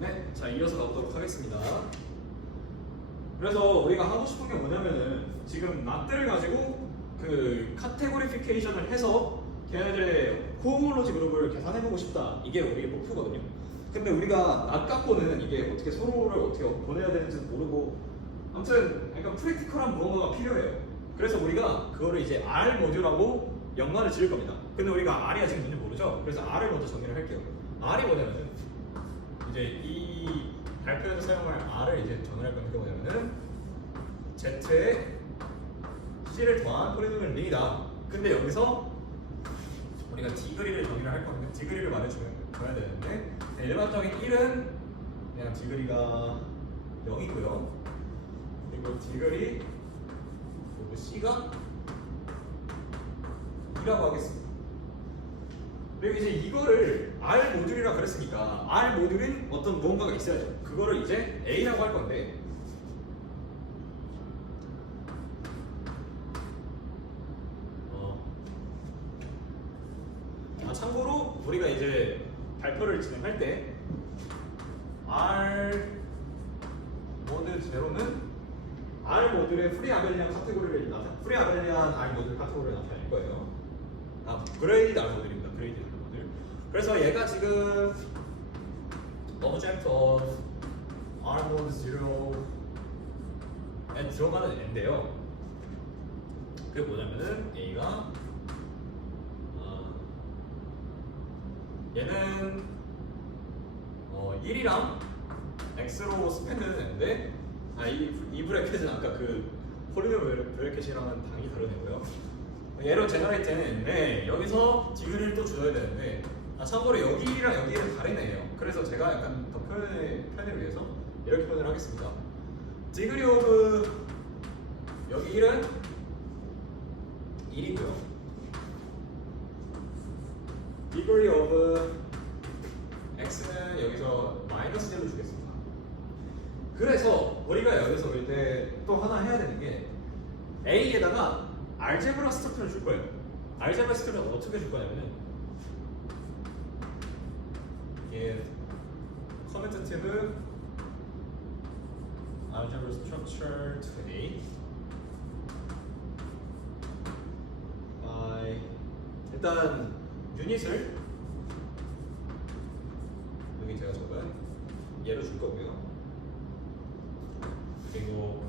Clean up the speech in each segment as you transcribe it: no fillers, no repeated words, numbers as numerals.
네, 자 이어서 가보도록 하겠습니다. 그래서 우리가 하고 싶은 게 뭐냐면은 지금 낫들을 가지고 그 카테고리피케이션을 해서 걔네들의 코호몰로지 그룹을 계산해보고 싶다. 이게 우리의 목표거든요. 근데 우리가 낫 갖고는 이게 어떻게 서로를 어떻게 보내야 되는지 모르고 아무튼 약간 프랙티컬한 무언가가 필요해요. 그래서 우리가 그거를 이제 R 모듈하고 연관을 지을 겁니다. 근데 우리가 R이 아직 뭔지 모르죠? 그래서 R을 먼저 정리를 할게요. R이 뭐냐면은 이제 이 발표에서 사용할 R을 이제 전환할 건데 뭐냐면은 Z에 C를 더한 폴리노미얼 링이다. 근데 여기서 우리가 디그리를 정의를 할 건데 디그리를 말해줘야 되는데 일반적인 1은 그냥 디그리가 0이고요. 그리고 디그리 그리고 C가 2라고 하겠습니다. 그리고 이제 이거를 R 모듈이라 그랬으니까 R 모듈인 어떤 무언가가 있어야죠. 그거를 이제 A라고 할 건데 참고로 우리가 이제 발표를 진행할 때 R 모드 0는 R 모듈의 프리 아벨리안 카테고리를 프리 아벨리안 R 모듈 카테고리를 나타낼 거예요. 그레이드 R 모듈입니다. 그레이드 R 모듈. 그래서 얘가 지금 object of R mode 0에 들어가는 애인데요. 그게 뭐냐면은 A가 얘는 1이랑 x로 스팬되는 애인데 이 브래켓은 아까 그 폴리노미얼 브래켓이랑은 당연히 다른 애고요. 얘로 제너레이트 되는 애인데 여기서 디그리를 또 줘야 되는데 참고로 여기랑 여기는 다른 애예요. 그래서 제가 약간 더 편을 위해서 이렇게 표현을 하겠습니다. 디그리 오브 여기 1은 1이고요. 디그리 오브 x는 여기서 마이너스 1로 주겠습니다. 그래서 우리가 여기서 볼 때 또 하나 해야 되는 게 A에다가 알제브라 스트럭처를 줄 거예요. 알제브라 스트럭처를 어떻게 줄 거냐면은 이게 commutative algebra structure to A 일단 유닛을 여기 제가 적은 얘로 줄 거고요. 그리고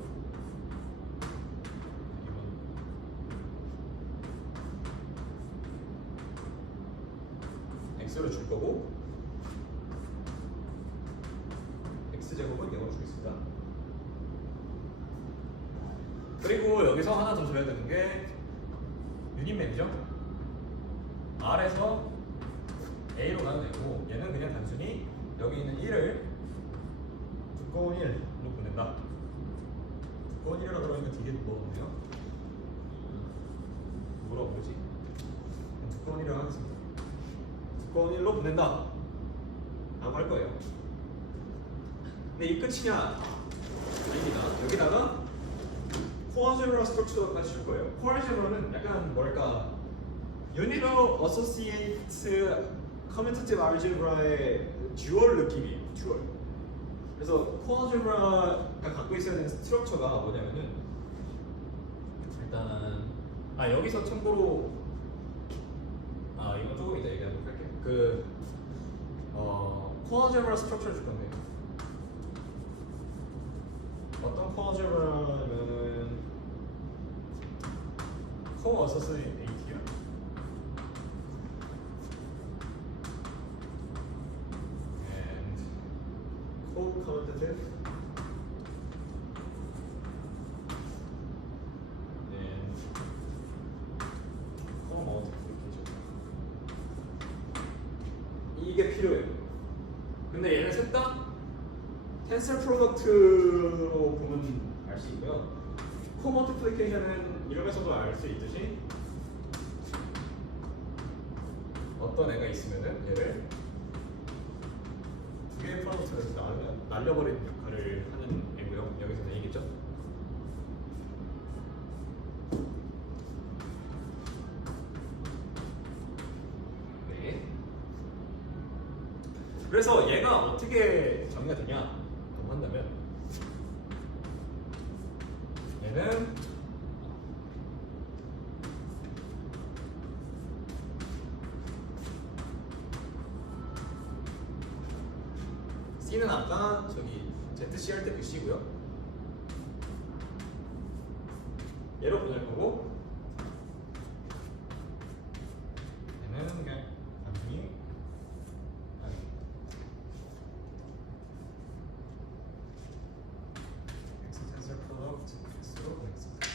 x로 줄 거고 x제곱은 0으로 주겠습니다. 그리고 여기서 하나 더 줘야 되는 게 유닛맵이죠. R에서 A로 가는 애고 얘는 그냥 단순히 여기 있는 1을 두꺼운 1로 보낸다. 두꺼운 1이라 그러니까 되게 무거운데요. 뭐라고 그러지? 두꺼운 1이라고 하겠습니다. 두꺼운 1로 보낸다 라고 할 거예요. 근데 이 끝이냐? 아닙니다. 여기다가 코알제브라 스트럭처까지 줄 거예요. 코알제브라는 약간 뭐랄까 유니로 어소시에이트 커뮤니티브 알제브라의 듀얼 느낌이에요. 듀얼. 그래서 코알제브라가 갖고 있어야 되는 스트럭처가 뭐냐면은 일단 여기서 참고로 이건 조금 이따 얘기하도록 할게요. 그 코알제브라 스트럭처를 줄 건데 어떤 코알제브라면은 코어소시에이트요. Co-commutative and co-multiplication 이게 필요해요. 근데 얘는 셋 다 텐서 프로덕트로 보면 알 수 있고요. co-multiplication은 이름에서도 알 수 있듯이 어떤 애가 있으면은 얘를 두 개의 프로덕트를 날려버리는 역할을 하는 애고요. 여기서는 얘기겠죠. 네. 그래서 얘가 어떻게 정의가 되냐 한다면 얘는 C는 아까 저기 ZC 할 때 그 C고요. 얘로 보낼 거고 얘는 그냥 단순히 X tensor product X로 보내겠습니다.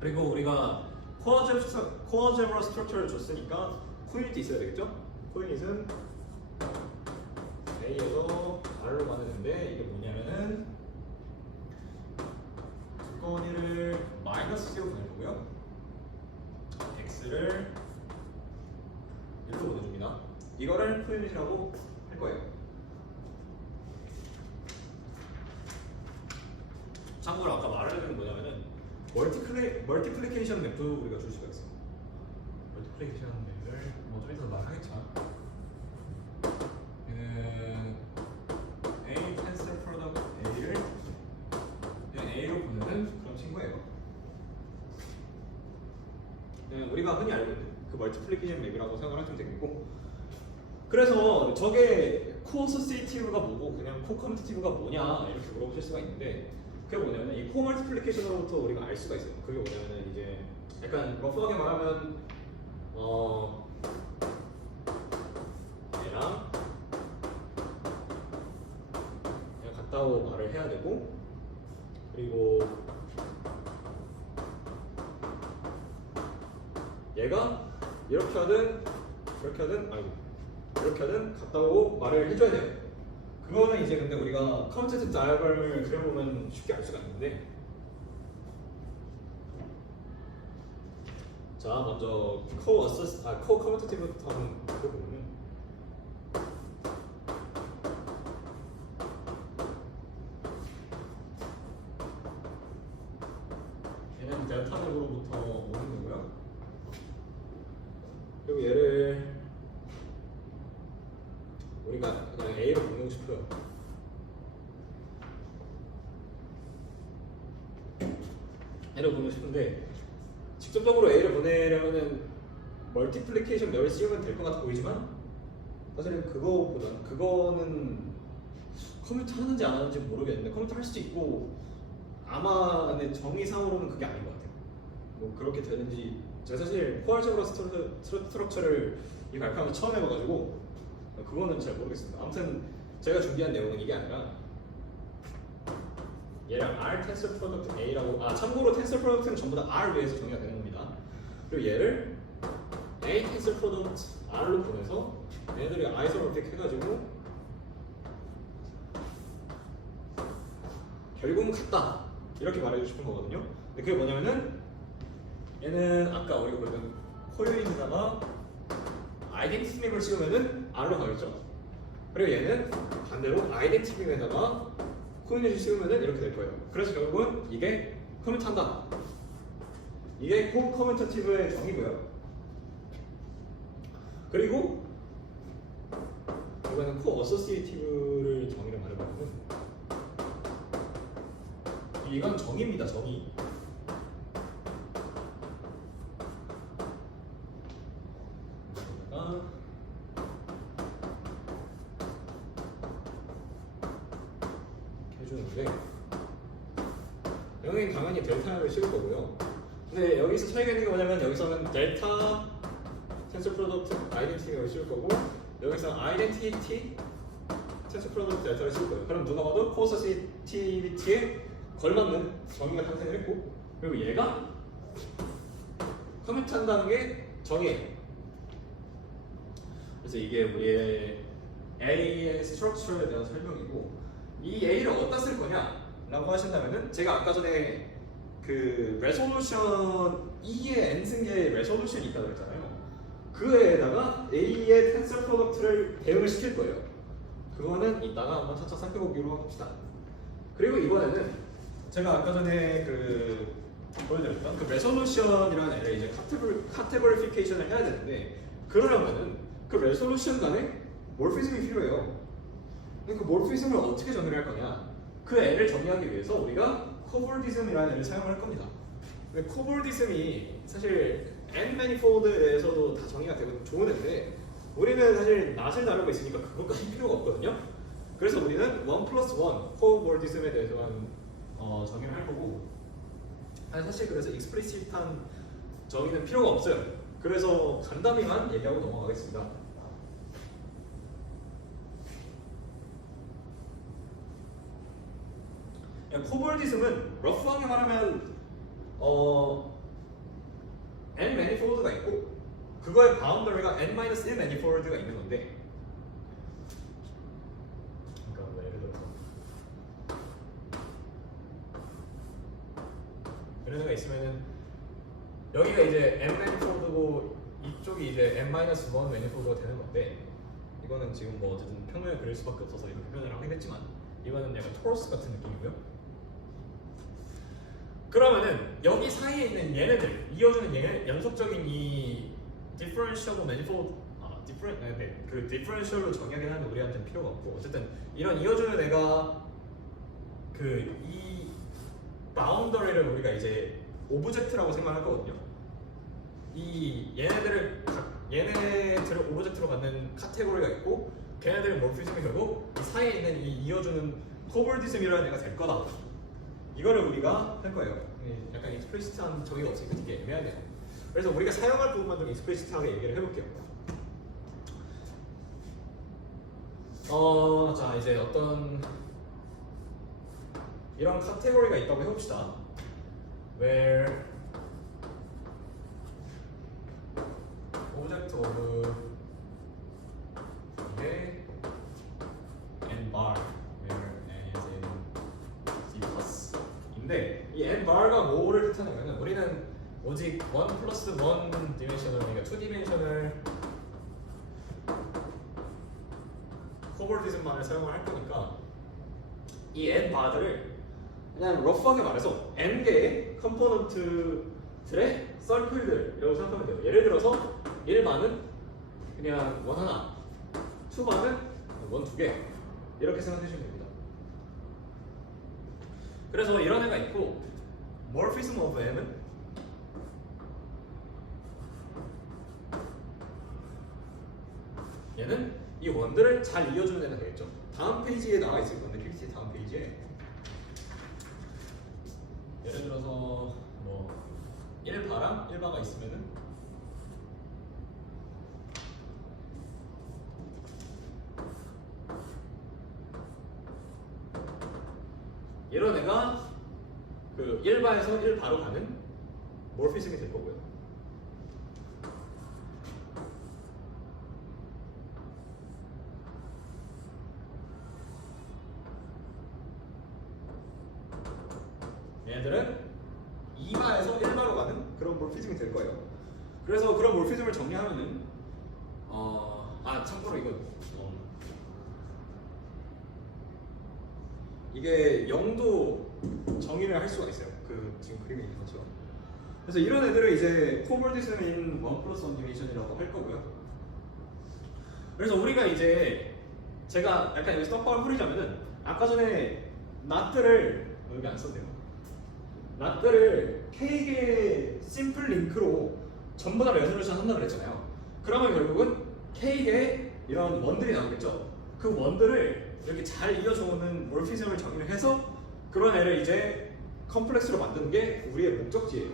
그리고 우리가 코어 제브라 스트럭처를 줬으니까 코유닛이 있어야 되겠죠? 코유닛은 A에서 R로 가는데 이게 뭐냐면은 두꺼운이를 마이너스 C로 보낼 거고요. X를 1로 보내줍니다. 이거를 코유닛이라고 할 거예요. 참고로 아까 말하는 건 뭐냐면은 멀티플리케이션 맵도 우리가 줄 수가 있어요. 멀티플리케이션 맵을 뭐 좀 이따 말하겠죠. 얘는 A tensor product A를 그냥 A로 보내는 그런 친구예요. 우리가 흔히 알고 있는 그 멀티플리케이션 맵이라고 생각을 하시면 되겠고, 그래서 저게 코어 어소시에이티브가 뭐고 그냥 코어 커뮤니티브가 뭐냐 이렇게 물어보실 수가 있는데, 그게 뭐냐면 이 코어 멀티플리케이션으로부터 우리가 알 수가 있어요. 그게 뭐냐면은 이제 약간 러프하게 말하면 얘랑 그냥 같다고 말을 해야 되고, 그리고 얘가 이렇게 하든 이렇게 하든 이렇게 하든 같다고 말을 해줘야 돼요. 그거는 이제 근데 우리가 커뮤니티브 다이어그램을 그려보면 쉽게 알 수가 있는데, 자 먼저 코어 커뮤니티브부터 한번 그려보면 얘는 델타 맵으로부터 오는 거고요. 그리고 얘를 우리가 그냥 A로 보내고 싶어요. A로 보내고 싶은데 직접적으로 A를 보내려면은 멀티플리케이션 맵을 씌우면 될 것 같아 보이지만, 사실은 그거는 컴퓨터 하는지 안 하는지 모르겠는데 컴퓨터 할 수도 있고, 아마 근데 정의상으로는 그게 아닌 것 같아요. 뭐 그렇게 되는지, 제가 사실 코알제브라 스트럭처를 이 발표하면 처음 해봐가지고 그거는 잘 모르겠습니다. 아무튼 제가 준비한 내용은 이게 아니라 얘랑 R 텐서 프로덕트 A라고, 참고로 텐서 프로덕트는 전부 다 R 위에서 정의가 되는 겁니다. 그리고 얘를 A 텐서 프로덕트 R로 보내서 얘네들이 아이소모틱 해가지고 결국은 같다 이렇게 말해주고 싶은 거거든요. 근데 그게 뭐냐면은 얘는 아까 우리가 보던 코유닛에다가 아이덴티티 맵을 씌우면은 R로 가겠죠. 그리고 얘는 반대로 아이덴티티 맵에다가 코유닛을 씌우면은 이렇게 될 거예요. 그래서 결국은 이게 커뮤니트한다. 이게 코 커뮤니티브의 정의고요. 그리고 이거는 코 어소시에이티브를 정의를 말해보면 이건 정의입니다. 정의. 해주는데 여기는 당연히 델타를 씌울 거고요. 근데 여기서 차이가 있는 게 뭐냐면 여기서는 델타 텐서 프로덕트 아이덴티티를 씌울 거고, 여기서 아이덴티티 텐서 프로덕트 델타를 씌울 거예요. 그럼 누가 봐도 코어 어소시에이티비티에 걸맞는 정의가 탄생을 했고, 그리고 얘가 커뮤니트한다는 게 정의예요. 그래서 이게 우리의 A의 스트럭처에 대한 설명이고, 이 A를 어디다 쓸 거냐 라고 하신다면은, 제가 아까 전에 그 레솔루션 E의 n승계의 레솔루션이 있다고 했잖아요. 그에다가 A의 텐서 프로덕트를 대응을 시킬 거예요. 그거는 이따가 한번 차차 살펴보기로 합시다. 그리고 이번에는 제가 아까 전에 그 보여드릴까? 그 레솔루션이라는 애를 이제 카테고리피케이션을 해야 되는데 그러려면은 그 레솔루션 간에 몰피즘이 필요해요. 근데 그 몰피즘을 어떻게 정의를 할 거냐? 그 애를 정의하기 위해서 우리가 코볼디즘이라는 애를 사용을 할 겁니다. 근데 코볼디즘이 사실 N 매니폴드에 대해서도 다 정의가 되고 좋은 애인데 우리는 사실 낫을 다루고 있으니까 그것까지 필요가 없거든요. 그래서 우리는 1+1 코볼디즘에 대해서만 정의를 할 거고 사실 그래서 익스플리시트한 정의는 필요가 없어요. 그래서 간단히만 얘기하고 넘어가겠습니다. 코볼디즘은 러프하게 말하면 n 매니폴드가 있고 그거의 바운더리가 n-1 매니폴드가 있는 건데 그러니까 뭐 예를 들어서 이런 애가 있으면은 여기가 이제 n 매니폴드고 이쪽이 이제 n-1 매니폴드가 되는 건데 이거는 지금 뭐 어쨌든 평면을 그릴 수밖에 없어서 이렇게 표현을 하겠지만 이거는 약간 토러스 같은 느낌이고요. 그러면은 여기 사이에 있는 얘네들 이어주는 얘네 연속적인 이 differentiable manifold 그 differential로 정의하긴 하는데 우리한테는 필요가 없고 어쨌든 이런 이어주는 애가 그 이 바운더리를 우리가 이제 오브젝트라고 생각할 거거든요. 이 얘네들을 오브젝트로 갖는 카테고리가 있고 걔네들의 몰피즘이 결국 이 사이에 있는 이 이어주는 코볼디즘이라는 애가 될 거다. 이거를 우리가 할 거예요. 약간 익스플리시트한 정의가 없으니까 되게 애매하네요. 그래서 우리가 사용할 부분만 좀 익스플리시트하게 얘기를 해볼게요. 자 이제 어떤 이런 카테고리가 있다고 해봅시다. Where object of 이게 n bar, where n is in C plus 인데 이 n bar가 뭐를 뜻하냐면 우리는 오직 1 플러스 1 디멘셔널 그러니까 2 디멘셔널 코볼디즘만을 사용을 할 거니까 이 n bar들을 그냥 러프하게 말해서 n 개의 컴포넌트들의 서클들이라고 생각하면 돼요. 예를 들어서 1반은 그냥 원 하나, 2반은 원 두 개 이렇게 생각해 주시면 됩니다. 그래서 이런 애가 있고 morphism of n은 얘는 이 원들을 잘 이어주는 애가 되겠죠. 다음 페이지에 나와 있을 건데 PPT 다음 페이지에 예를 들어서 뭐 1바랑 1바가 있으면은 이런 애가 그 1바에서 1바로 가는 몰피즘이 될 거고요. 얘네들은 2바에서 1바로 가는 그런 몰피즘이 될 거예요. 그래서 그런 몰피즘을 정리하면은 참고로 이거 이게 0도 정의를 할 수가 있어요. 그 지금 그림에 있는 것처럼. 그래서 이런 애들을 이제 코볼디즘인 1+1 디멘션이라고 할 거고요. 그래서 우리가 이제 제가 약간 여기서 떡밥을 뿌리자면은 아까 전에 낫들을 여기 안 썼네요. 낫들을 K개의 심플 링크로 전부 다 레졸루션 한다고 그랬잖아요. 그러면 결국은 K개의 이런 원들이 나오겠죠. 그 원들을 이렇게 잘 이어져오는 몰피즘을 정의를 해서 그런 애를 이제 컴플렉스로 만드는 게 우리의 목적지예요.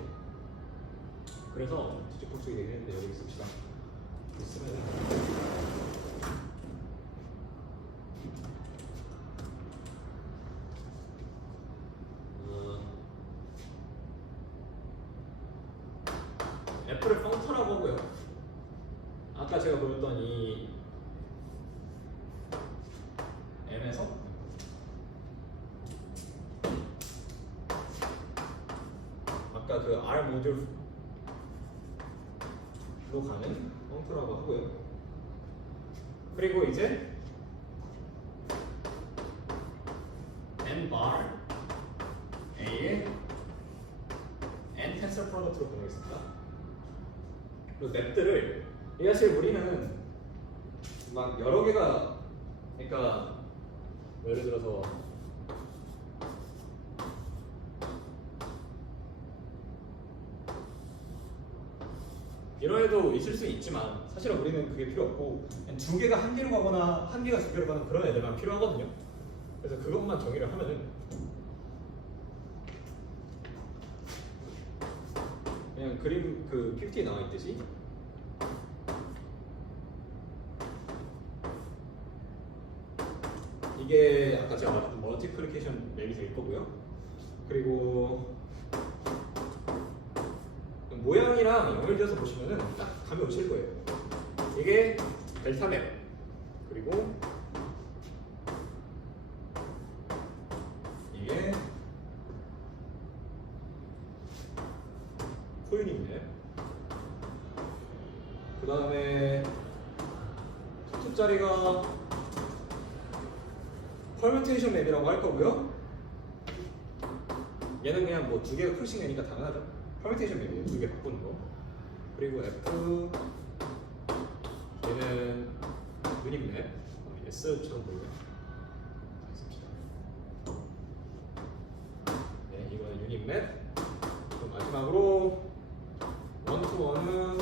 그래서 뒤쪽 쪽에 얘기했는데 여기 씁시다. F를 펑터라고 하고요. 아까 제가 보였던 이 M에서 아까 그 R 모듈로 가는 펑터라고 하고요. 그리고 이제 N bar A에 텐서 프로덕트로 보내겠습니다. 그리고 맵들을 이게 사실 우리는 막 여러 개가 그러니까 예를 들어서 이런 애도 있을 수 있지만 사실은 우리는 그게 필요 없고 그냥 두 개가 한 개로 가거나 한 개가 두 개로 가는 그런 애들만 필요하거든요. 그래서 그것만 정의를 하면은 그냥 그림 그 PPT에 나와 있듯이 이게 아까 제가 말했던 멀티플리케이션 맵이 될 거고요. 그리고 모양이랑 연결되어서 보시면은 딱 감이 오실 거예요. 이게 델타 맵 그리고 이게 포유닛 맵. 그 다음에 투자리가 퍼뮤테이션 맵이라고 할 거고요. 얘는 그냥 뭐 두 개가 크로싱 맵이니까 당연하죠. 퍼뮤테이션 맵이에요. 두 개 바꾸는 거. 그리고 F 얘는 유닛 맵. S처럼 보이고요. 네, 이거는 유닛 맵. 그리고 마지막으로 원투원은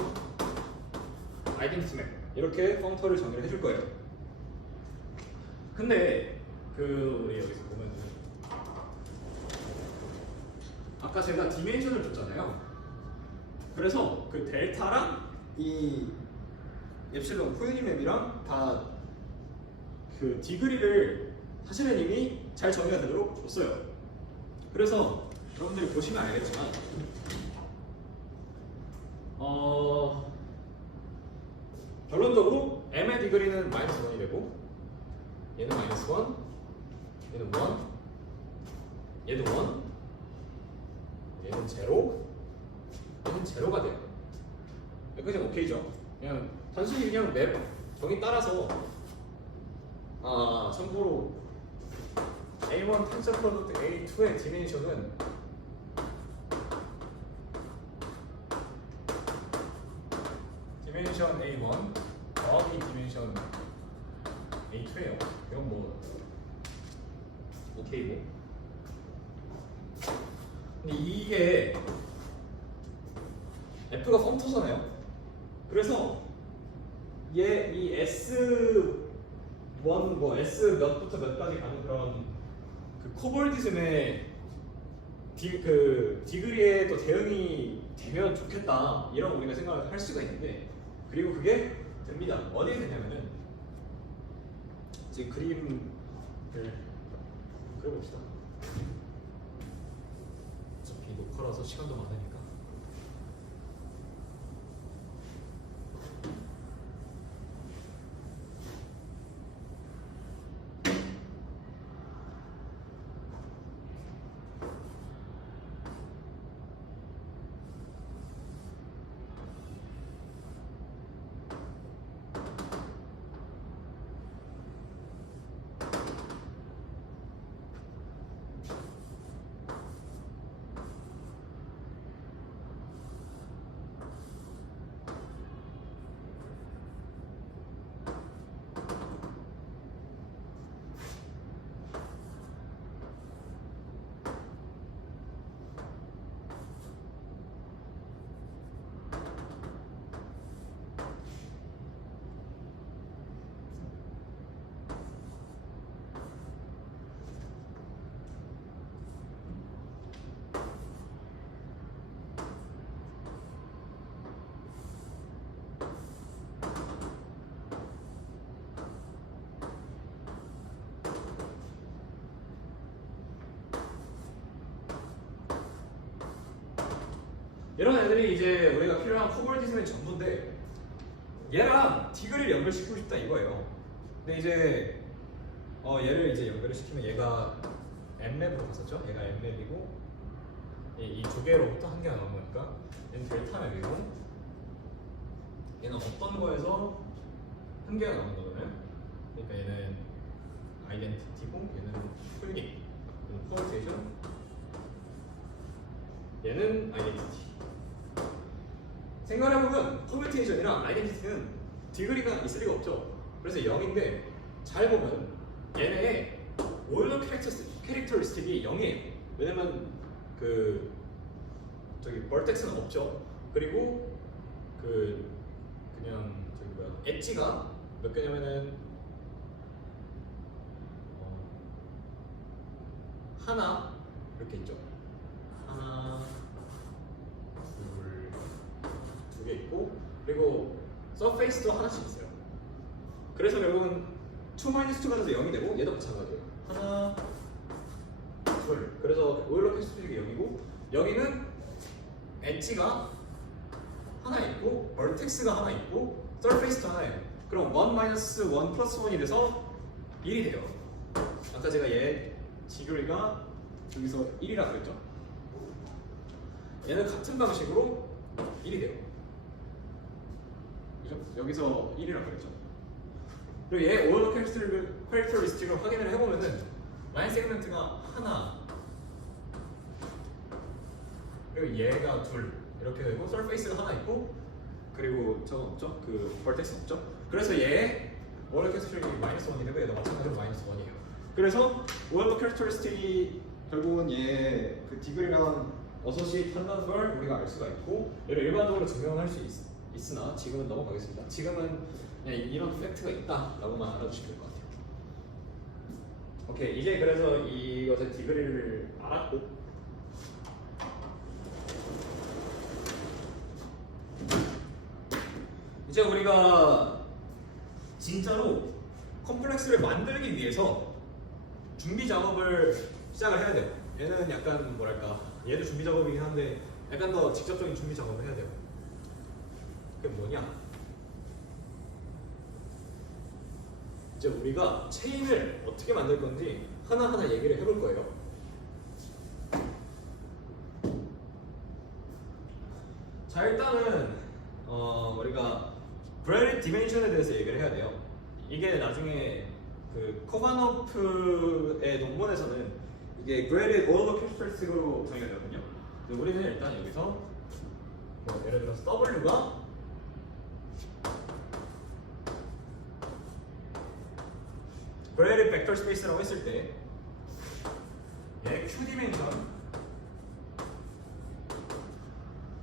아이덴티티 맵. 이렇게 펑터를 정의를 해줄 거예요. 근데 우리 여기서 보면은 아까 제가 디멘션을 줬잖아요. 그래서 그 델타랑 이 엡실론 포유닛 맵이랑 다 그 디그리를 사실은 이미 잘 정의가 되도록 줬어요. 그래서 여러분들이 보시면 알겠지만 결론적으로 m의 디그리는 -1이 되고 얘는 -1, 얘는 1, 얘도 1, 얘는 0, 얘는 0가 돼요. 여기까지 오케이죠? 그냥 단순히 그냥 맵 정의 따라서 참고로 A1 텐서 프로덕트 A2의 디멘션은 디멘션 A1 더하기 디멘션 A2예요. 이건 뭐 오케이고. 근데 이게 F가 펑터잖아요. 그래서 얘 이 S1 뭐 S 몇부터 몇까지 가는 그런 그 코볼디즘의 디그리에 또 대응이 되면 좋겠다 이런 우리가 생각을 할 수가 있는데 그리고 그게 됩니다. 어디에 되냐면은 지금 그림을 그려봅시다. 어차피 녹화라서 시간도 많으니까. 이런 애들이 이제 우리가 필요한 코볼디즘의 전부인데 얘랑 디그리를 연결시키고 싶다 이거예요. 근데 이제 얘를 이제 연결을 시키면 얘가 M맵으로 갔었죠? 얘가 M맵이고 이 두 개로부터 한 개가 나온 거니까 얘는 델타 맵이고 얘는 어떤 거에서 한 개가 나온 거잖아요. 그러니까 얘는 아이덴티티고 얘는 포유닛, 얘는 포인테이션, 얘는 아이덴티티. 생각해보면 커뮤니케이션이랑 아이덴티티는 디그리가 있을 리가 없죠. 그래서 0인데 잘 보면 얘네의 오일러 캐릭터리스틱이 0이에요. 왜냐면 그 저기 벌텍스는 없죠. 그리고 그냥 저기 뭐야 엣지가 몇 개냐면은 하나 이렇게 있죠. 하나 두 개 있고 그리고 서페이스도 하나씩 있어요. 그래서 결국은 2-2가 돼서 0이 되고 얘도 마찬가지예요. 하나 둘. 그래서 오일러 캐릭터리스틱이 0이고 여기는 엣지가 하나 있고 벌텍스가 하나 있고 서페이스도 하나예요. 그럼 1 1 플러스 1이 돼서 1이 돼요. 아까 제가 얘 디그리가 여기서 1이라 그랬죠? 얘는 같은 방식으로 1이 돼요. 그죠? 여기서 1이라 그랬죠? 그리고 얘 오일러 캐릭터리스틱을 확인을 해보면은 라인 세그먼트가 하나 그리고 얘가 둘 이렇게 되고 서페이스가 하나 있고 그리고 저거 없죠? 그 벌텍스 없죠? 그래서 얘 오일러 캐릭터리스틱이 마이너스 1이 되고 얘도 마찬가지로 마이너스 1이에요. 그래서 오일러 캐릭터리스틱이 결국은 얘 그 디그리랑 어서시에이트 한다는 걸 우리가 알 수가 있고 얘를 일반적으로 증명할 수 있으나 지금은 넘어가겠습니다. 지금은 그냥 이런 팩트가 있다라고만 알아주시면 될 것 같아요. 오케이, 이제 그래서 이것의 디그리를 알았고 이제 우리가 진짜로 컴플렉스를 만들기 위해서 준비 작업을 시작을 해야 돼요. 얘는 약간 뭐랄까 얘도 준비 작업이긴 한데 약간 더 직접적인 준비 작업을 해야 돼요. 그게 뭐냐? 이제 우리가 체인을 어떻게 만들 건지 하나하나 얘기를 해볼 거예요. 자, 일단은 우리가 브레릿 디멘션에 대해서 얘기를 해야 돼요. 이게 나중에 그 코바노프의 논문에서는 이게 브레릿 오일러 캐릭터리스틱으로 정의가 되거든요. 근데 우리는 일단 여기서 뭐 예를 들어서 W가 브레릿 벡터 스페이스라고 했을 때 얘 Q 디멘션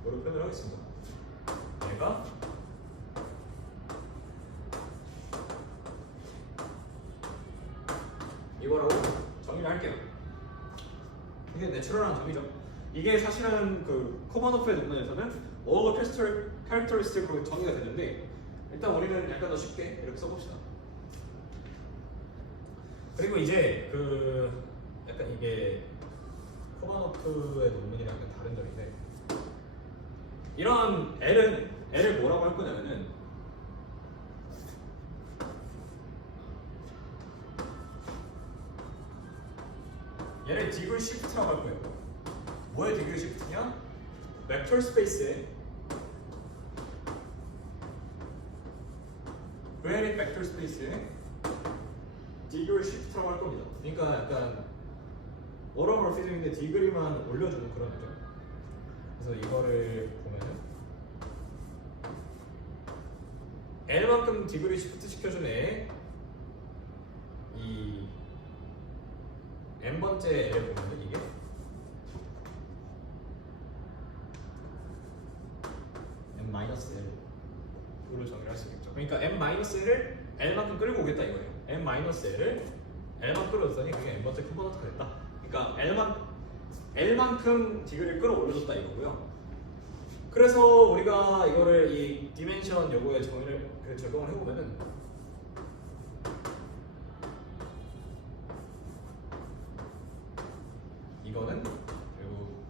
뭐로 표현을 하겠습니다. 얘가 이거라고 정의를 할게요. 이게 내추럴한 점이죠. 이게 사실은 그 코바노프의 논문에서는 오일러 캐릭터리스틱으로 정의가 되는데 일단 우리는 약간 더 쉽게 이렇게 써봅시다. 그리고 이제 그 약간 이게 코바노프의 논문이랑 약간 다른 점인데 이런 L을 뭐라고 할 거냐면은 얘를 디그리 시프트라고 할 거예요. 뭐의 디그리 시프트냐? 벡터 스페이스의 브레릿 벡터 스페이스의 디그리 시프트라고 할 겁니다. 그러니까 약간 오로모피즘인데 디그리만 올려주는 그런 거죠. 그래서 이거를 보면은 L만큼 디그리 시프트 시켜준 애의 이 n번째 L을 보면은 이게 n-L로 정의를 할 수 있겠죠. 그러니까 n-L을 L만큼 끌고 오겠다 이거예요. n-L을 L만 끌어줬더니 그게 n번째 컴포넌트가 됐다. 그러니까 L만큼 디그리를 끌어올려줬다 이거고요. 그래서 우리가 이거를 이 디멘션 요거에 정의를 적용을 해보면은 이거는 결국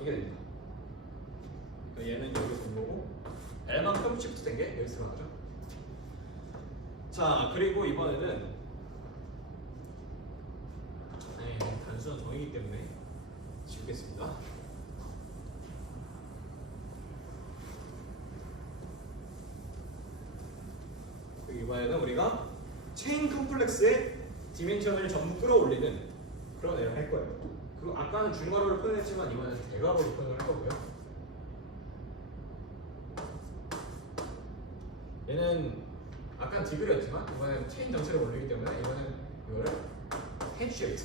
이게 됩니다. 그러니까 얘는 여기서 온 거고 L만큼 시프트 된 게 여기서 들어가죠. 자, 그리고 이번에는 단순한 정의이기 때문에 지우겠습니다. 체인 컴플렉스의 디멘션을 전부 끌어올리는 그런 애를 할 거예요. 그리고 아까는 중괄호를 표현했지만 이번에는 대괄호로 표현을 할 거고요. 얘는 아까는 디글이었지만 이번에는 체인 전체를 올리기 때문에 이번에는 이거를 헤드시프트.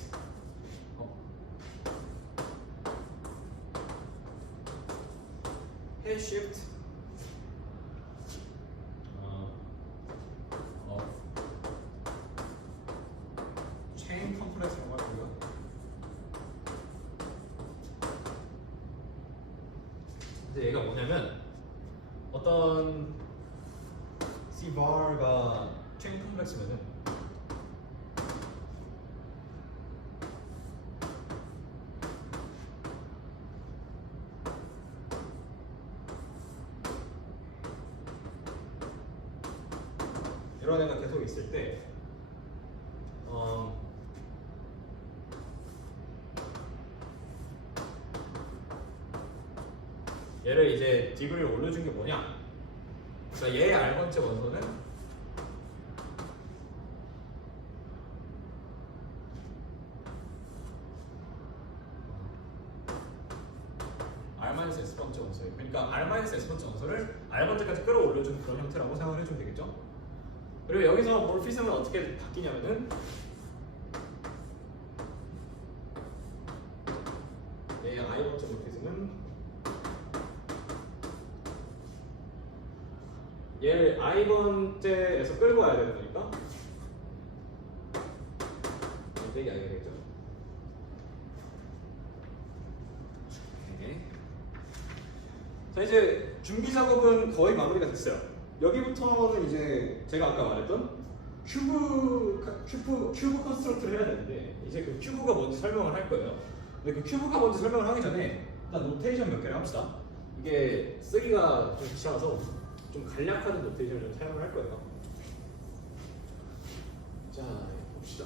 헤드시프트. 체인 컴플렉스라고 하고요. 근데 얘가 뭐냐면 어떤 Cbar가 체인 컴플렉스면은 이런 애가 계속 있을 때 얘를 이제 디그리를 올려준 게 뭐냐? 그러니까 얘의 R번째 원소는 R-S번째 원소예요. 그러니까 R-S번째 원소를 R번째까지 끌어올려준 그런 형태라고 생각을 해주면 되겠죠? 그리고 여기서 몰피즘은 어떻게 바뀌냐면은 얘의 I번째 몰피즘은 얘를 I번째에서 끌고 와야 되는 거니까 이게 알겠죠? 오케이. 자, 이제 준비 작업은 거의 마무리가 됐어요. 여기부터는 이제 제가 아까 말했던 큐브 컨스트럭트를 해야 되는데 이제 그 큐브가 뭔지 설명을 할 거예요. 근데 그 큐브가 뭔지 설명을 하기 전에 일단 노테이션 몇 개를 합시다. 이게 쓰기가 좀 귀찮아서 좀 간략하는 노테이션을 좀 사용을 할 거예요. 자, 봅시다.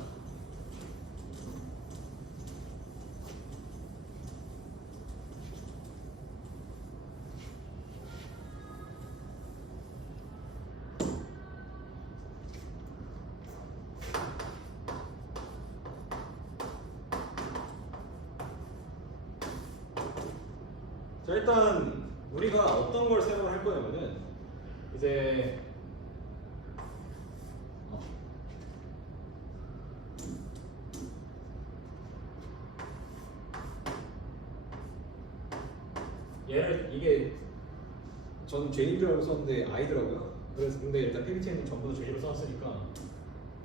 자, 일단 우리가 어떤 걸 사용을 할 거냐면은 이제 얘를 이게 저는 J인 줄 알고 썼는데 I더라고요. 그래서 근데 일단 PPT는 전부 J로 써왔으니까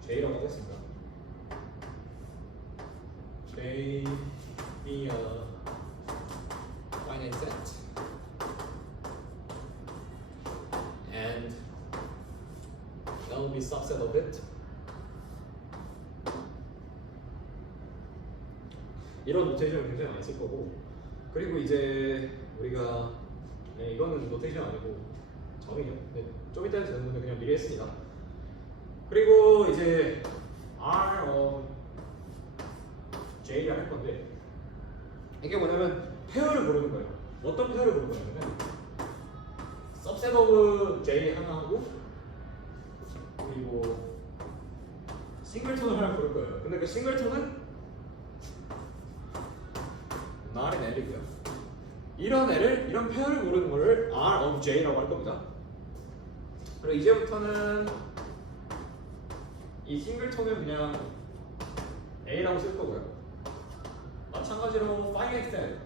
J라고 하겠습니다. J be a finite set and that will be subset of it. 이런 노테이션을 굉장히 많이 쓸 거고, 그리고 이제 우리가 이거는 노테이션 아니고 점이죠. 좀 이따 되는 건데 그냥 미리 했습니다. 그리고 이제 R of J를 할 건데 이게 뭐냐면 페어를 고르는 거예요. 어떤 페어를 고르는 거냐면 subset of J 하나 하고 그리고 싱글톤을 하나 고를 거예요. 근데 그 싱글톤은 not an L이고요. 이런 애를, 이런 페어를 고르는 거를 R of J라고 할 겁니다. 그리고 이제부터는 이 싱글톤을 그냥 A라고 쓸 거고요. 마찬가지로 finite set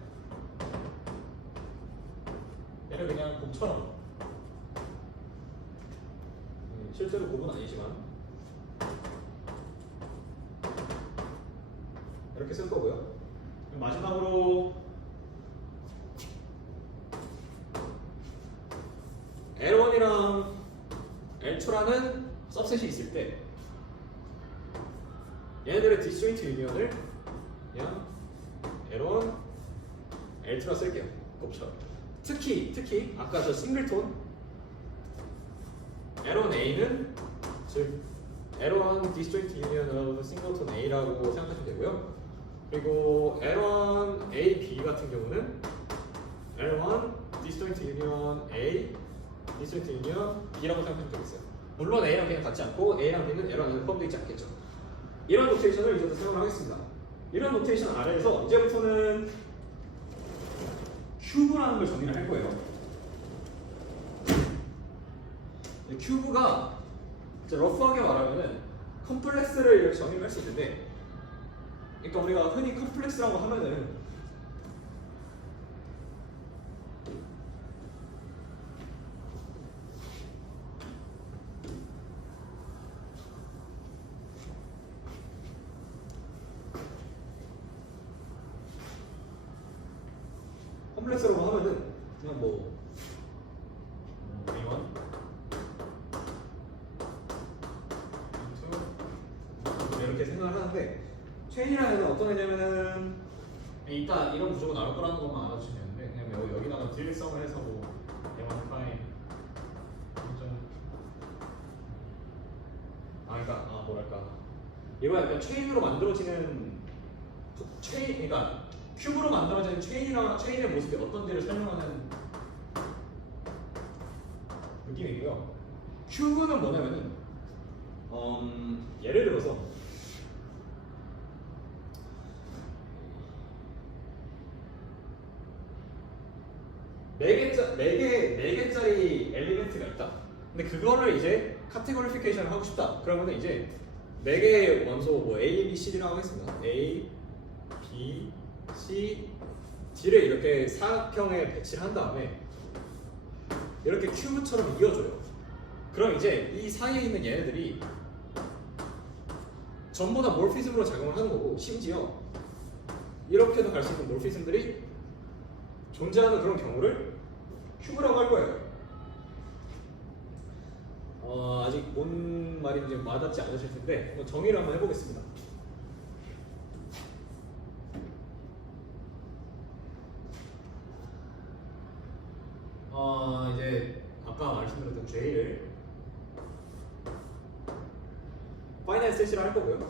얘를 그냥 곱처럼, 실제로 곱은 아니지만 이렇게 쓸 거고요. 마지막으로 L1이랑 L2라는 सब셋이 있을 때 얘네들의 디스조인트 유니언을 그냥 L1, L2라 쓸게요. 곱처럼. 특히 아까 저 싱글톤 L1A는 즉 L1 디스조인트 유니언 of 싱글톤 A라고 생각하시면 되고요. 그리고 L1 A, B 같은 경우는 L1 디스조인트 유니언 A, 디스조인트 유니언 B라고 생각하시면 되겠어요. 물론 A랑 B는 같지 않고 A랑 B는 L 안에 포함되어 있지 않겠죠. 이런 노테이션을 이제부터 사용을 하겠습니다. 이런 노테이션 아래에서 이제부터는 큐브라는 걸 정의를 할 거예요. 큐브가 이제 러프하게 말하면은 컴플렉스를 이렇게 정의를 할 수 있는데, 그러니까 우리가 흔히 컴플렉스라고 하면은 컴플렉스라고 하면은 그냥 뭐 V1, V2 이렇게 생각을 하는데, 체인이라는 애는 어떤 애냐면은 이따 이런 구조가 나올 거라는 것만 알아주시면 되는데, 그냥 여기다가 딜성을 해서 뭐 A1 프라임 그러니까 뭐랄까, 이거 약간 체인으로 만들어지는 그러니까 큐브로 만들어진 체인의 모습이 어떤지를 설명하는 느낌이고요. 큐브는 뭐냐면은 예를 들어서 네 개짜리 엘리멘트가 있다. 근데 그거를 이제 카테고리피케이션을 하고 싶다. 그러면은 이제 4개의 원소 뭐 A, B, C라고 하겠습니다. A, B, C, D를 이렇게 사각형에 배치를 한 다음에 이렇게 큐브처럼 이어줘요. 그럼 이제 이 사이에 있는 얘네들이 전부 다 몰피즘으로 작용을 하는 거고, 심지어 이렇게도 갈 수 있는 몰피즘들이 존재하는 그런 경우를 큐브라고 할 거예요. 아직 뭔 말인지 와닿지 않으실 텐데 정의를 한번 해보겠습니다. 이제 아까 말씀드렸던 J를 파이널 셋이라 할 거고요.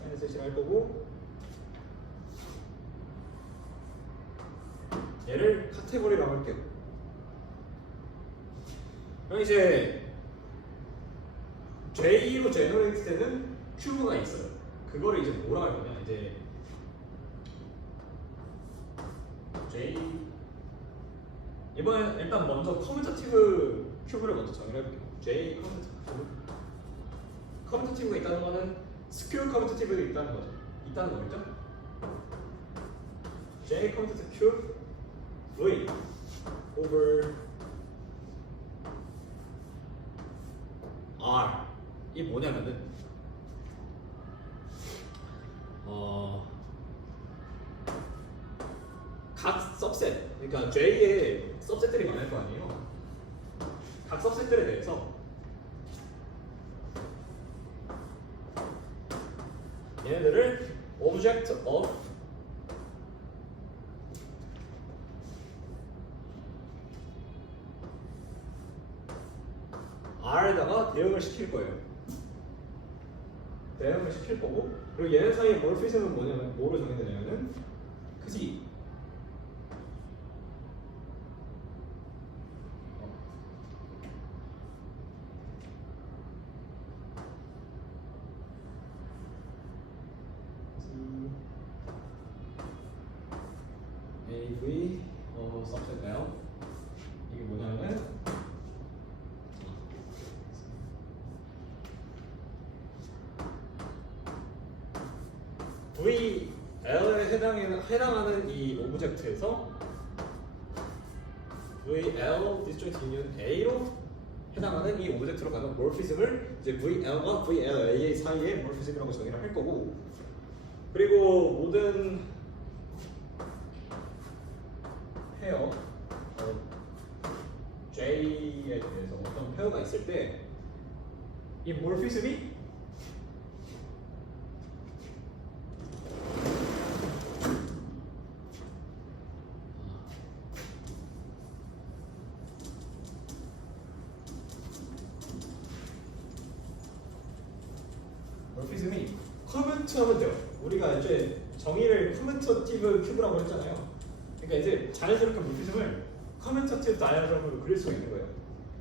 파이널 셋이라 할 거고, 얘를 카테고리라고 할게요. 그럼 이제 J로 제너레이트 되는 큐브가 있어요. 그거를 이제 뭐라 할 거냐, 이제 J, 이번엔 일단 먼저 커뮤터티브 큐브를 먼저 정의를 해볼게요. J 커뮤터티브 큐브. 커뮤터티브가 있다는 거는 스퀘어 커뮤터티브가 있다는 거겠죠? J 커뮤터티브 큐브 V over R. 이 뭐냐면은 각 सब셋, 그러니까 J에 सब셋들이 많을 거 아니에요. 각 सब셋들에 대해서 얘네들을 object of R에다가 대응을 시킬 거예요. 대응을 시킬 거고, 그리고 얘네 사이의 몰피즘은 뭐냐면 뭐로 정의되냐면은 크기. AV subset L. 이게 뭐냐면은 VL에 해당하는 이 오브젝트에서 VL 디스조인트 유니언 A로 해당하는 이 오브젝트로 가는 몰피즘을 이제 VL과 VLA 사이의 몰피즘이라고 정의를 할 거고, 그리고 모든 페어 J에 대해서 어떤 페어가 있을 때 이 몰피즘이 커뮤트하면 돼요. 우리가 이제 정의를 커뮤터티브 큐브라고 했잖아요. 그러니까 이제 자연스럽게 몰피즘을 커뮤니티브 다이어그램으로 그릴 수가 있는 거예요.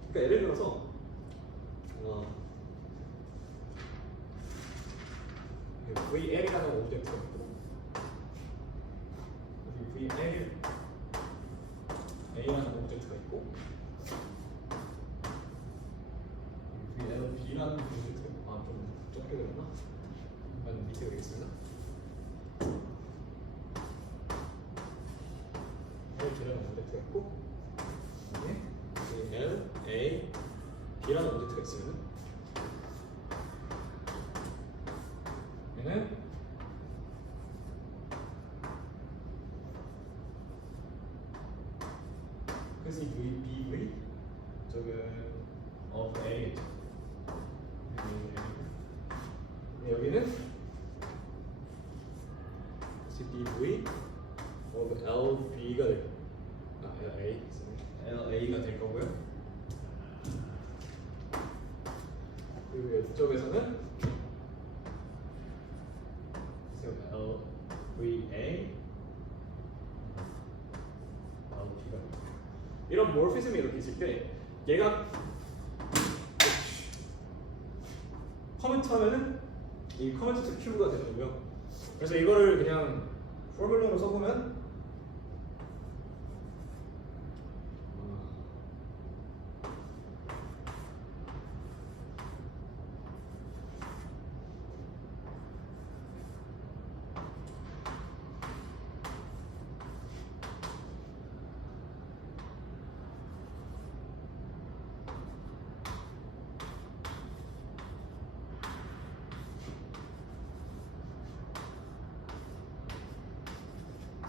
그러니까 예를 들어서 VL이라는 오브젝트가 있고 여기 VLA라는 오브젝트가 있고 VLB라는 오브젝트가 있고 좀 적게 그렸나? 한번 밑에 그리겠습니다. VL이라는 오브젝트가 있고 VLAB라는 오브젝트가 있으면 얘는 그래서 이 BV 저는 of A겠죠. 여기는 BV of LB가 될 LA가 될 거고요. 그리고 이쪽에서는 LVA LP가 이런 모피즘이 이렇게 있을 때 얘가 커멘트 하면은 이 커멘트 큐브가 되는 거고요. 그래서 이거를 그냥 포뮬러로 써보면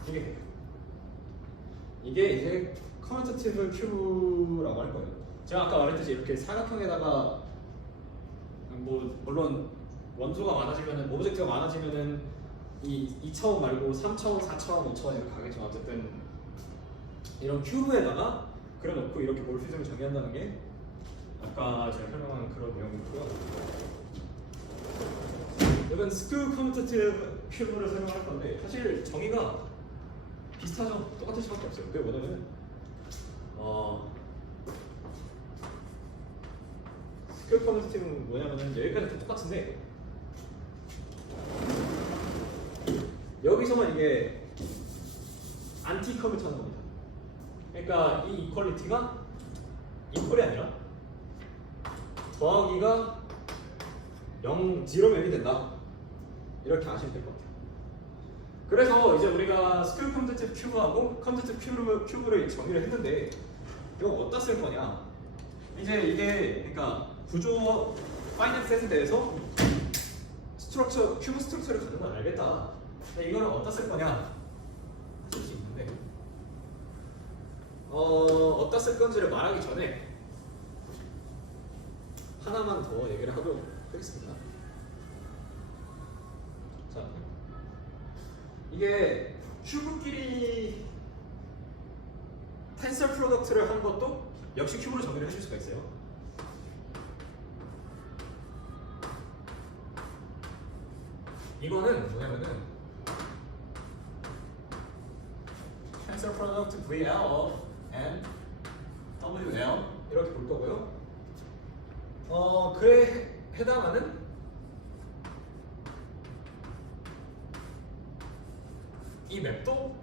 이게 돼요. 이게 이제 커뮤니티브 큐브라고 할 거예요. 제가 아까 말했듯이 이렇게 사각형에다가 뭐 물론 원소가 많아지면은 오브젝트가 많아지면은 이 2차원 말고 3차원, 4차원, 5차원 이렇게 가겠지만 어쨌든 이런 큐브에다가 그려놓고 이렇게 몰피즘을 정의한다는 게 아까 제가 설명한 그런 내용이고요. 이건 스크 커뮤니티브 큐브를 설명할 건데 사실 정의가 비슷하죠. 똑같을 수밖에 없어요. 그게 뭐냐면 스퀘어 커뮤니티는 뭐냐면은 여기까지 다 똑같은데 여기서만 이게 안티 커뮤니티하는 겁니다. 그러니까 이 이퀄리티가 이퀄이 아니라 더하기가 0, 0면이 된다. 이렇게 아시면 될 것 같아요. 그래서 이제 우리가 스퀘어 커뮤니티브 큐브하고 커뮤니티브 큐브를 정의를 했는데 이거 어디다 쓸 거냐? 이제 이게 그러니까 구조 파이널 셋에 대해서 스트럭처 큐브 스트럭처를 갖는 건 알겠다. 근데 이거는 어디다 쓸 거냐? 쓸 수 있는데 어디다 쓸 건지를 말하기 전에 하나만 더 얘기를 하도록 하겠습니다. 자, 이게 큐브끼리 텐서 프로덕트를 한 것도 역시 큐브로 정의를 해줄 수가 있어요. 이거는 뭐냐면은 텐서 프로덕트 VL of N WL 이렇게 볼 거고요. 그에 해당하는 이 맵도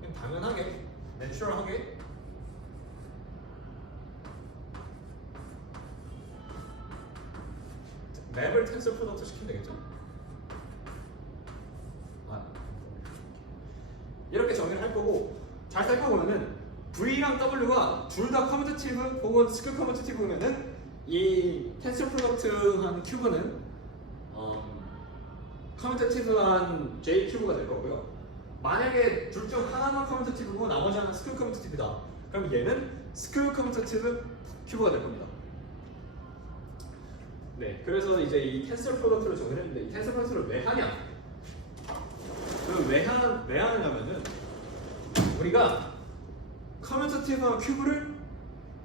그냥 당연하게 내추럴하게 맵을 텐서 프로덕트 시키면 되겠죠? 이렇게 정의를 할 거고 잘 살펴보면은 V랑 W가 둘 다 커뮤니티브 혹은 스퀘어 커뮤니티브면은 이 텐서 프로덕트한 큐브는 커뮤니티브한 J 큐브가 될 거고요. 만약에 둘 중 하나만 커뮤니티브고 나머지 하나는 스퀘어 커뮤니티브다. 그럼 얘는 스퀘어 커뮤니티브 큐브가 될 겁니다. 네, 그래서 이제 이 텐서 프로덕트를 정의를 했는데 이 텐서 프로덕트를 왜 하냐? 왜 하느냐면은 우리가 커뮤니티브한 큐브를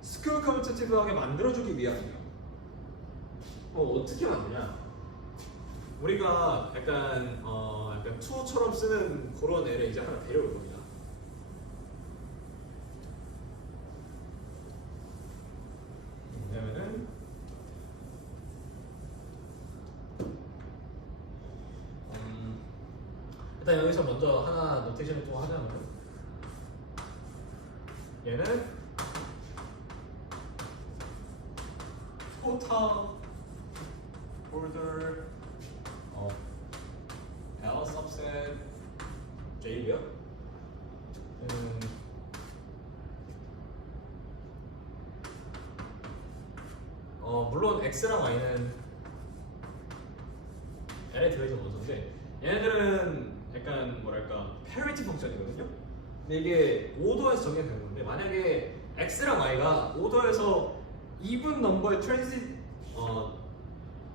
스퀘어 커뮤니티브하게 만들어주기 위함이에요. 어떻게 만드냐? 우리가 약간 투어처럼 쓰는 그런 애를 이제 하나 데려올 겁니다. 일단 여기서 먼저 하나 노테이션을 또 하자면 얘는 total order of L subset J고요. 물론 x랑 y는 L에 들어있는 원소인데 얘네들은 약간 뭐랄까 parity 펑션이거든요. 근데 이게 오더에서 정의되는 건데 만약에 x랑 y가 오더에서 even 넘버의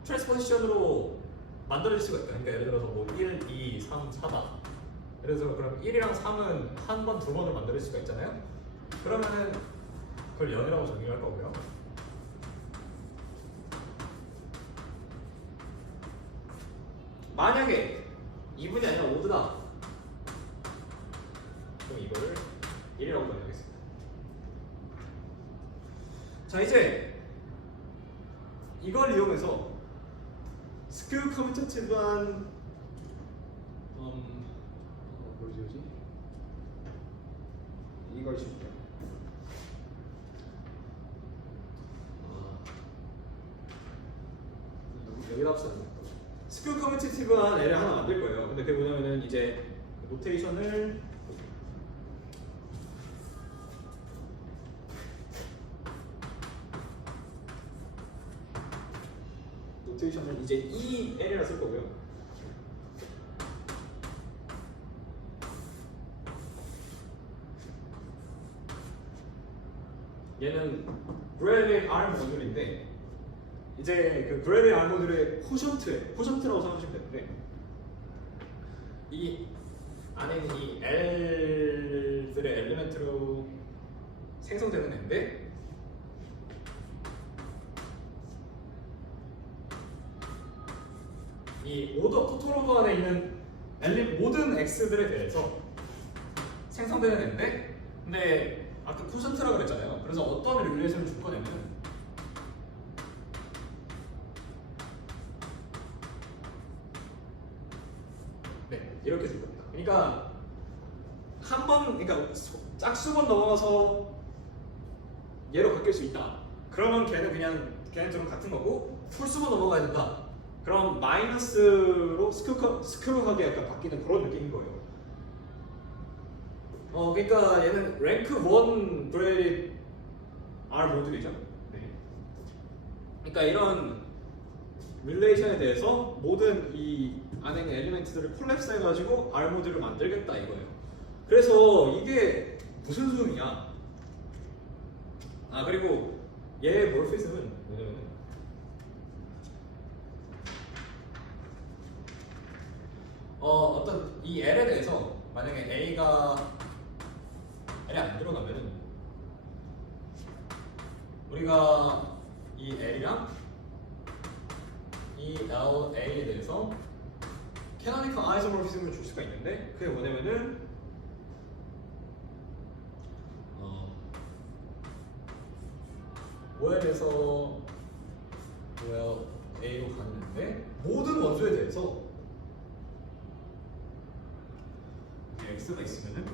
트랜스포지션으로 만들어질 수가 있다. 그러니까 예를 들어서 뭐 1, 2, 3, 4다. 예를 들어서 그럼 1이랑 3은 한 번, 두 번을 만들 수가 있잖아요. 그러면은 그걸 0이라고 정의할 거고요. 만약에 2분이 아니라 5드다. 그럼 이거를 1이라고 정의하겠습니다. 자 이제 이걸 이용해서 스퀘어 커뮤니티브한 뭘 지우지? 이걸 지울게요. 여기다 합시다. 스퀘어 커뮤니티브한 L을 하나 만들 거예요. 근데 그게 뭐냐면은 이제 노테이션을 이제 이 L이라 쓸 거고요. 얘는 브래드의 R 모듈인데 이제 그 브래드의 R 모듈의 코션트라고 생각하시면 되는데 이 안에 있는 이 L들의 엘리멘트로 생성되는 애인데 이 토탈 오더 안에 있는 모든 X들에 대해서 생성되는 애인데 근데 아까 코션트라고 그랬잖아요. 그래서 어떤 릴레이션을 줄 거냐면 네 이렇게 줄 겁니다. 그러니까 그러니까 짝수번 넘어가서 얘로 바뀔 수 있다. 그러면 걔네들은 같은 거고 풀수번 넘어가야 된다. 그럼 마이너스로 스크루하게 약간 바뀌는 그런 느낌인 거예요. 그러니까 얘는 랭크 1 브레드 R 모듈이죠. 네. 그러니까 이런 릴레이션에 대해서 모든 이 안에 있는 엘리멘트들을 콜랩스 해가지고 R 모듈을 만들겠다 이거예요. 그래서 이게 무슨 소용이야? 그리고 얘의 몰피즘은 뭐냐면 어떤 이 L에 대해서 만약에 A가 L이 안 들어가면은 우리가 이 L이랑 이 LA에 대해서 캐노니컬 아이소모피즘을 줄 수가 있는데 그게 뭐냐면은 OL에서 A로 갔는데 모든 원소에 대해서 X가 있으면은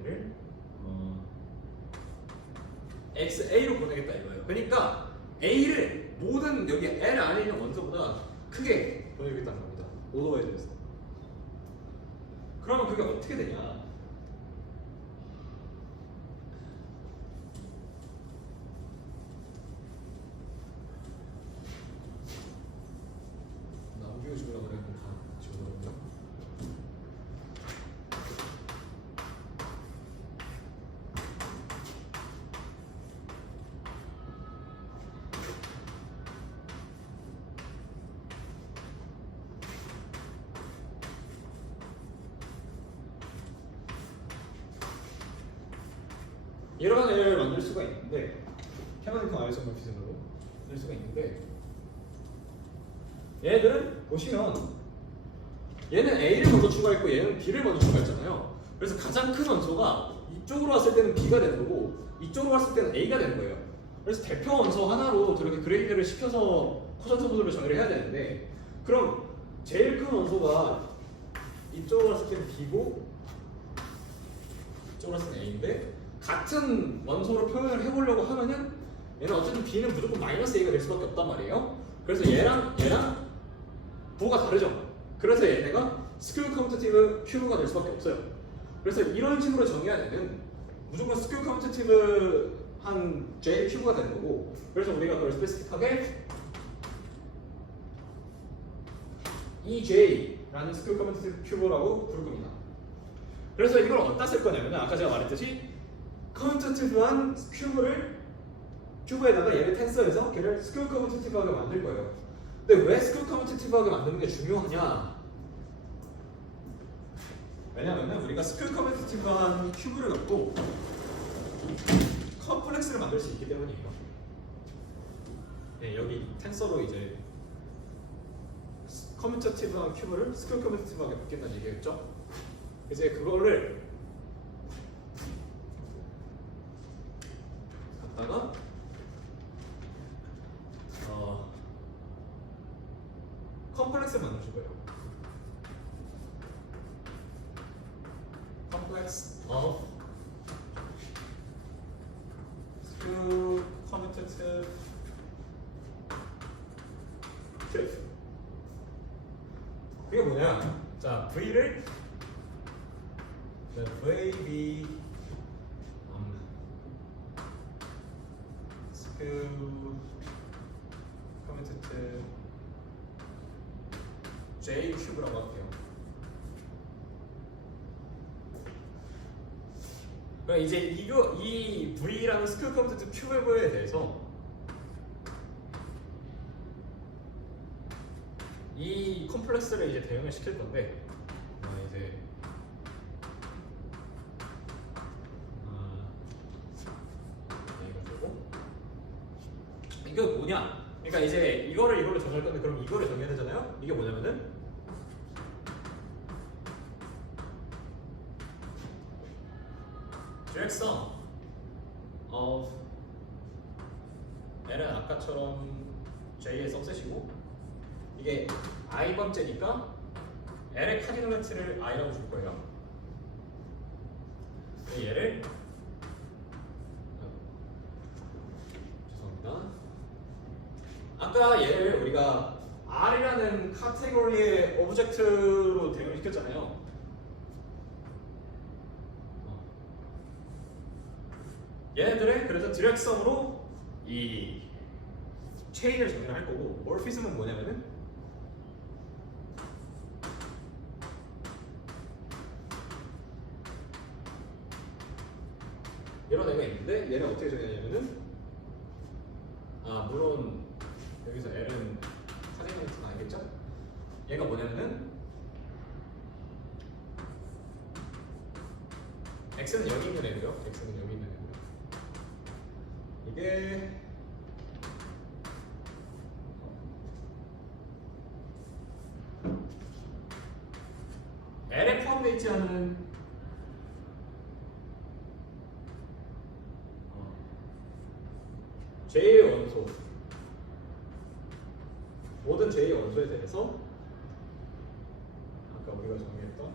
얘를 XA로 보내겠다 이거예요. 그러니까 A를 모든 여기 L 안에 있는 원소보다 크게 보내겠다는 겁니다. 오더에 대해서. 그러면 그게 어떻게 되냐? 남겨주려고 그랬는데 다 지워버렸나? 이런 애를 만들 수가 있는데 캐노니컬 아이소모피즘으로 만들 수가 있는데 얘들은 보시면 얘는 A를 먼저 추가했고 얘는 B를 먼저 추가했잖아요. 그래서 가장 큰 원소가 이쪽으로 왔을 때는 B가 되는 거고 이쪽으로 왔을 때는 A가 되는 거예요. 그래서 대표 원소 하나로 저렇게 그레이드를 시켜서 코션트 모듈을 정의를 해야 되는데 그럼 제일 큰 원소가 이쪽으로 봤을 때는 B고 이쪽으로 봤을 때는 A인데 같은 원소로 표현을 해보려고 하면은 얘는 어쨌든 B는 무조건 마이너스 A가 될 수밖에 없단 말이에요. 그래서 얘랑 부호가 다르죠. 그래서 얘네가 스퀘어 커뮤테이티브 큐브가 될 수밖에 없어요. 그래서 이런 식으로 정의할 때는 무조건 스퀘어 커뮤테이티브 한 J 큐브가 되는 거고, 그래서 우리가 그걸 스페시픽하게 EJ라는 스퀘어 커뮤테이티브 큐브라고 부를 겁니다. 그래서 이걸 어디다 쓸 거냐면 아까 제가 말했듯이 커뮤테이티브한 큐브에다가 얘를 텐서해서 걔를 스퀘어 커뮤테이티브하게 만들 거예요. 근데 왜 스퀘어 커뮤테이티브하게 만드는 게 중요하냐? 왜냐하면 우리가 스퀘어 커뮤테이티브한 큐브를 갖고 컴플렉스를 만들 수 있기 때문이에요. 네, 여기 텐서로 이제 커뮤테이티브한 큐브를 스퀘어 커뮤테이티브하게 바뀐다는 얘기겠죠? 이제 그거를 갖다가 컴플렉스를 만들 거예요. complex of skew commutative cube. 그게 뭐냐? 자, V를 VB skew commutative J 큐브라고 할게요. 그러니까 이제 이 V라는 스퀘어 커뮤테이티브 큐브에 대해서 이 컴플렉스를 이제 대응을 시킬 건데, 이제 이거 뭐냐? 그러니까 이제 이거를 정할 건데, 그럼 이거를 정해야 되잖아요. 이게 뭐냐면은 direction of L은 아까처럼 J의 सब셋이고, 이게 i번째니까 L의 카디널 매트를 i라고 줄 거예요. 얘를 죄송합니다. 아까 얘를 우리가 R이라는 카테고리의 오브젝트로 대응을 시켰잖아요. 얘네들은 그래서 디렉션으로 이 체인을 정의를 할 거고, 몰피즘은 뭐냐면은 이런 애가 있는데 얘는 어떻게 정의하냐면은 물론 여기서 L은 카디널리티가 아니겠죠? 얘가 뭐냐면은 X는 여기 있는 애고요. X는 여기 있는 애고요. 이게 L에 포함되어 있지 않은 J의 원소, 모든 J의 원소에 대해서 아까 우리가 정의했던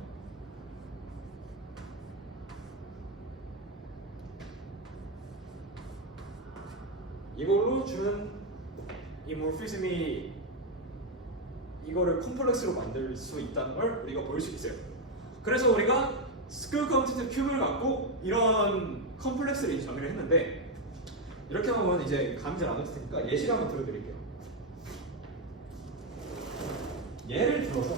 이걸로 주는 이 몰피즘이 이거를 컴플렉스로 만들 수 있다는 걸 우리가 볼 수 있어요. 그래서 우리가 스퀘어 커뮤테이티브 큐브를 갖고 이런 컴플렉스를 정의를 했는데, 이렇게 하면 이제 감이 잘 안 왔을 테니까 예시를 한번 들어드릴게요. 예를 들어서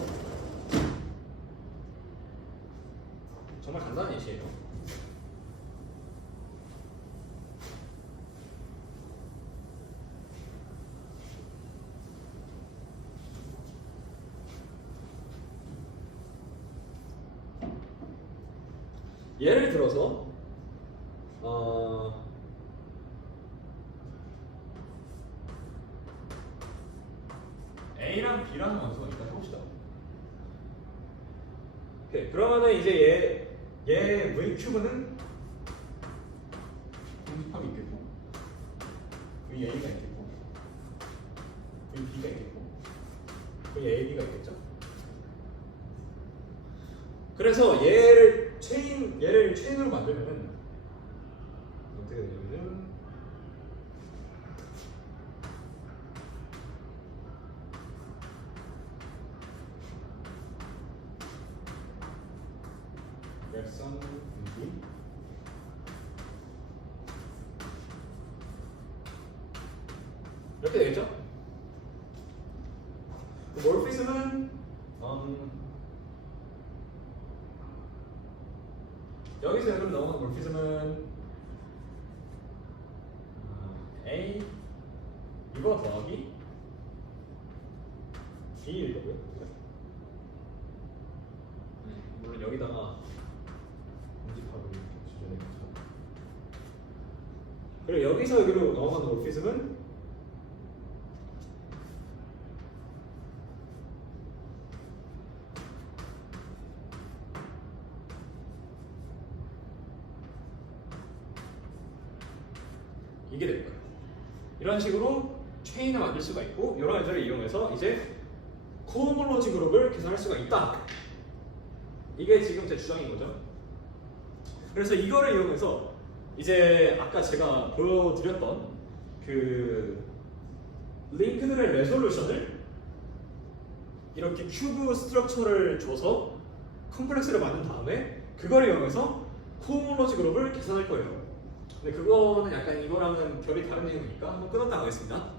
정말 간단한 예시예요. 예를 들어서 A랑 B라는 원소가 있다 해봅시다. 오케이, 그러면은 이제 얘 V 큐브는 공집합이 있겠고, V A가 있겠고, V B가 있겠고, V A B가 있겠죠. 그래서 얘를 체인으로 만들면은 어떻게 되냐면은 열선 분기 이렇게 되겠죠? 몰피즘은 여기서 여러분 나오는 몰피즘은 A 이거 더하기 B일 거고요. 물론 여기다가 공집합을 주셔야겠죠. 그리고 여기서 여기로 넘어가는 몰피즘은 이게 될 거예요. 이런 식으로 체인을 만들 수가 있고 여러 가지를 이용해서 이제 코호몰로지 그룹을 계산할 수가 있다. 이게 지금 제 주장인 거죠. 그래서 이거를 이용해서 이제 아까 제가 보여드렸던 그 링크들의 레솔루션을 이렇게 큐브 스트럭처를 줘서 컴플렉스를 만든 다음에 그걸 이용해서 코호몰로지 그룹을 계산할 거예요. 근데 그거는 약간 이거랑은 결이 다른 내용이니까 한번 끊었다 가겠습니다.